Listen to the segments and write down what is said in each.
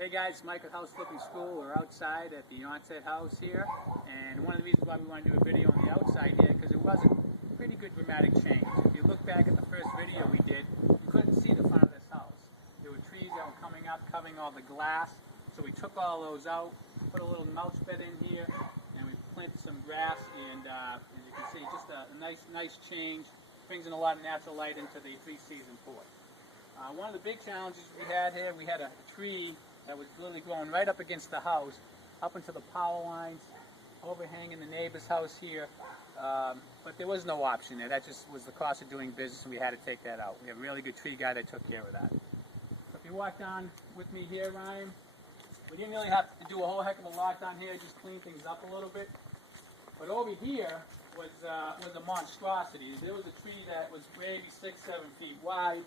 Hey guys, Mike at House Flipping School. We're outside at the Onset house here, and one of the reasons why we want to do a video on the outside here because it was a pretty good dramatic change. If you look back at the first video we did, you couldn't see the front of this house. There were trees that were coming up, covering all the glass, so we took all those out, put a little mulch bed in here, and we planted some grass, and as you can see, just a nice change. Brings in a lot of natural light into the three-season porch. One of the big challenges we had here, we had a tree that was literally growing right up against the house, up into the power lines, overhanging the neighbor's house here, but there was no option there. That just was the cost of doing business, and we had to take that out. We have a really good tree guy that took care of that. So if you walk down with me here, Ryan, we didn't really have to do a whole heck of a lot down here, just clean things up a little bit. But over here was a monstrosity. There was a tree that was maybe 6-7 feet wide,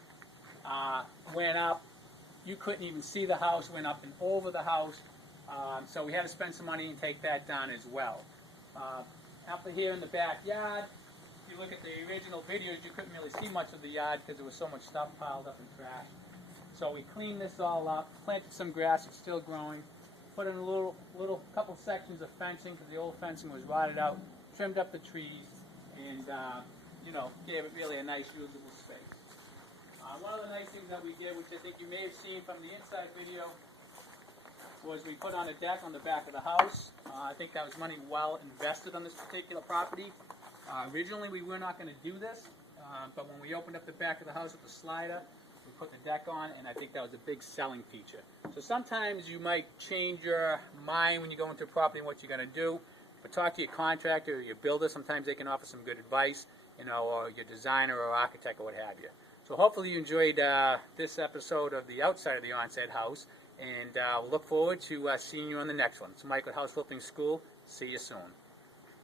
went up. You couldn't even see the house, went up and over the house. So we had to spend some money and take that down as well. Up here in the backyard, if you look at the original videos, you couldn't really see much of the yard because there was so much stuff piled up in trash. So we cleaned this all up, planted some grass, it's still growing, put in a little couple sections of fencing because the old fencing was rotted out, trimmed up the trees, and gave it really a nice usable space. One of the nice things that we did, which I think you may have seen from the inside video, was we put on a deck on the back of the house. I think that was money well invested on this particular property. Originally we were not going to do this, but when we opened up the back of the house with the slider, we put the deck on, and I think that was a big selling feature. So sometimes you might change your mind when you go into a property and what you're going to do, but talk to your contractor or your builder. Sometimes they can offer some good advice, or your designer or architect or what have you. So hopefully you enjoyed this episode of the outside of the Onset house, and we'll look forward to seeing you on the next one. It's Mike at House Flipping School. See you soon.